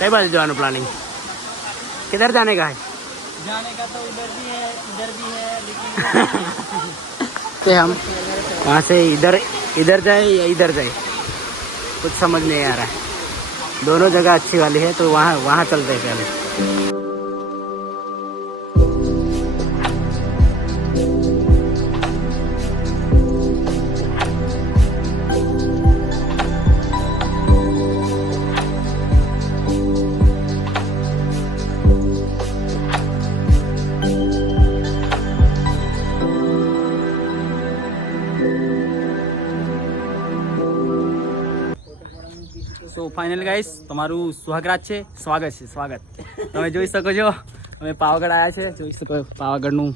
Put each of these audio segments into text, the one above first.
कई बार जाने प्लानिंग किधर जाने का है? जाने का तो उधर भी है इधर भी है लेकिन तो हम वहाँ से इधर इधर जाए या इधर जाए कुछ समझ नहीं आ रहा है। दोनों जगह अच्छी वाली है तो वहाँ चलते हैं पहले। સો ફાઇનલ ગાઈસ તમારું સ્વાગત છે સ્વાગત તમે જોઈ શકો છો અમે પાવાગઢ આવ્યા છે જોઈ શકો પાવાગઢનું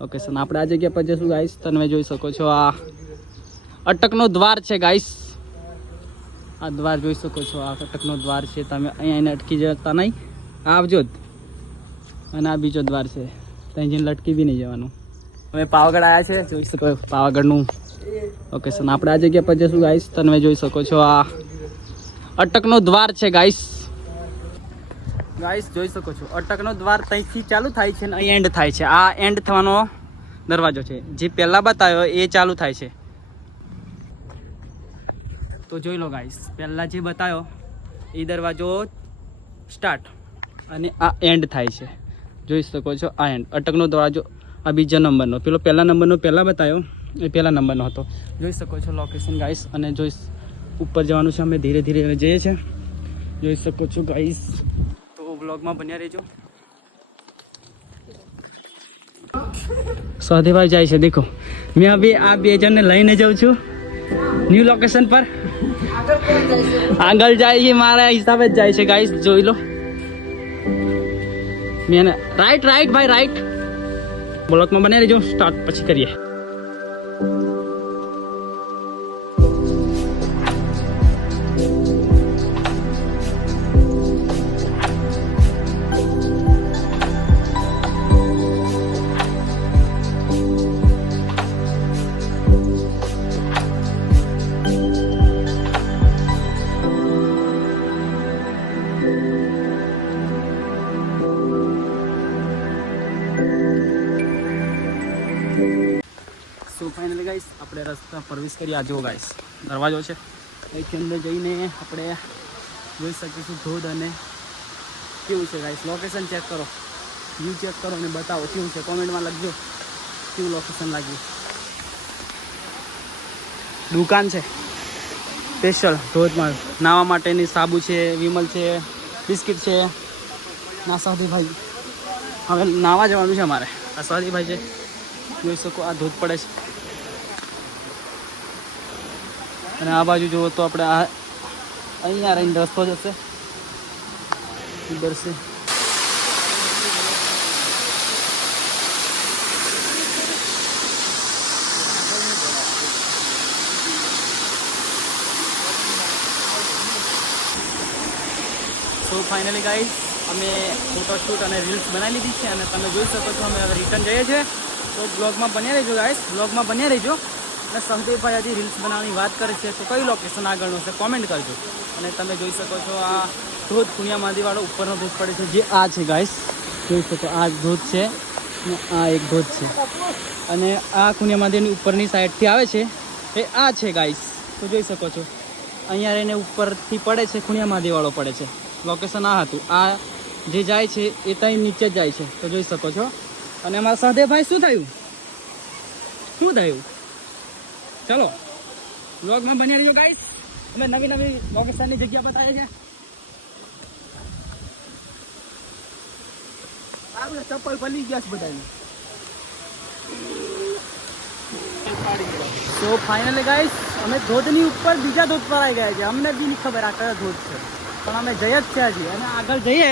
લોકેશન આપણે આ જગ્યા પર જશું ગાઈસ તમે જોઈ શકો છો આ અટકનો દ્વાર છે ગાઈસ આ દ્વાર જોઈ શકો છો આ અટકનો દ્વાર છે તમે અહીંયા અટકી જતા નહીં આવજો જ અને આ બીજો દ્વાર છે ત્યાં જઈને લટકી બી નહીં જવાનું અમે પાવાગઢ આવ્યા છે જોઈ શકો પાવાગઢનું લોકેશન આપણે આ જગ્યા પર જશું ગાઈસ તમે જોઈ શકો છો આ અટકનો દ્વાર છે ગાઈસ જોઈ શકો છો અટકનો દ્વાર ત્યાંથી ચાલુ થાય છે અને અહીં એન્ડ થાય છે આ એન્ડ થવાનો દરવાજો છે જે પહેલાં બતાવ્યો એ ચાલુ થાય છે તો જોઈ લો ગાઈસ પહેલાં જે બતાવ્યો એ દરવાજો સ્ટાર્ટ અને આ એન્ડ થાય છે જોઈ શકો છો આ એન્ડ અટકનો દરવાજો આ બીજા નંબરનો પેલો પહેલા નંબરનો પહેલાં બતાવ્યો એ પહેલા નંબરનો હતો જોઈ શકો છો લોકેશન ગાઈસ અને જોઈ ઉપર જવાનું છે અમે ધીરે ધીરે જઈએ છીએ જોઈ શકો છો ગાઈસ તો વ્લોગમાં બન્યા રહેજો સાધીભાઈ જાય છે દેખો મેં અભી આ બે જણને લઈને જાઉં છું ન્યૂ લોકેશન પર આગળ જાય છે મારા હિસાબે જ જાય છે ગાઈસ જોઈ લો મેં રાઈટ ભાઈ રાઈટ બ્લોગમાં બન્યા રહેજો સ્ટાર્ટ પછી કરીએ સો ફાઇનલી ગાઈસ આપણે રસ્તા પ્રવેશ કરી આ જો ગાઈસ દરવાજો છે અહીંથી અંદર જઈને આપણે જોઈ શકીશું ધોધ અને કેવું છે ગાઈસ લોકેશન ચેક કરો વ્યૂ ચેક કરો અને બતાવો કેવું છે કોમેન્ટમાં લખજો કેવું લોકેશન લાગ્યું દુકાન છે સ્પેશિયલ ધોધમાં નાહવા માટેની સાબુ છે વિમલ છે બિસ્કિટ છે ના સાધીભાઈ હવે નાહવા જવાનું છે અમારે આ સાધીભાઈ છે જોઈ શકો આ ધોધ પડે છે અને આ બાજુ જુઓ તો આપણે આ અહીંયા રહીને રસ્તો જશે ઉધર છે તો ફાઇનલી ગાઈસ અમે ફોટોશૂટ અને રીલ્સ બનાવી લીધી છે અને તમે જોઈ શકો છો અમે હવે રિટર્ન જઈએ છીએ તો બ્લોગમાં બન્યા રહેજો ગાઈસ બ્લોગમાં બન્યા રહેજો અને સહદેવભાઈ હજી રીલ્સ બનાવવાની વાત કરે છે તો કઈ લોકેશન આગળનું છે કોમેન્ટ કરજો અને તમે જોઈ શકો છો આ ધોધ પુણ્યા માંદીવાળો ઉપરનો ધોધ પડે છે જે આ છે ગાઈસ જોઈ શકો આ ધોધ છે અને આ એક ધોધ છે અને આ પુણ્યા માંદીની ઉપરની સાઈડથી આવે છે એ આ છે ગાઈસ તો જોઈ શકો છો અહીંયા રહીને ઉપરથી પડે છે પુણ્યા માંદીવાળો પડે છે લોકેશન આ હતું આ જે જાય છે એ ત્યાં નીચે જ જાય છે તો જોઈ શકો છો અને અમારા સહદેવભાઈ શું થયું ચલો વ્લોગમાં બની રહીજો ગાઈસ અમે નવી લોકેશનની જગ્યા બતાવે છે આપણે ચપ્પલ પલી ગયા છે બધાને તો ફાઇનલી ગાઈસ અમે ધોધની ઉપર બીજા ધોધ પર આવી ગયા છે અમને બી નહીં ખબર આ કયો ધોધ છે પણ અમે જઈએ જ છે હજી અને આગળ જઈએ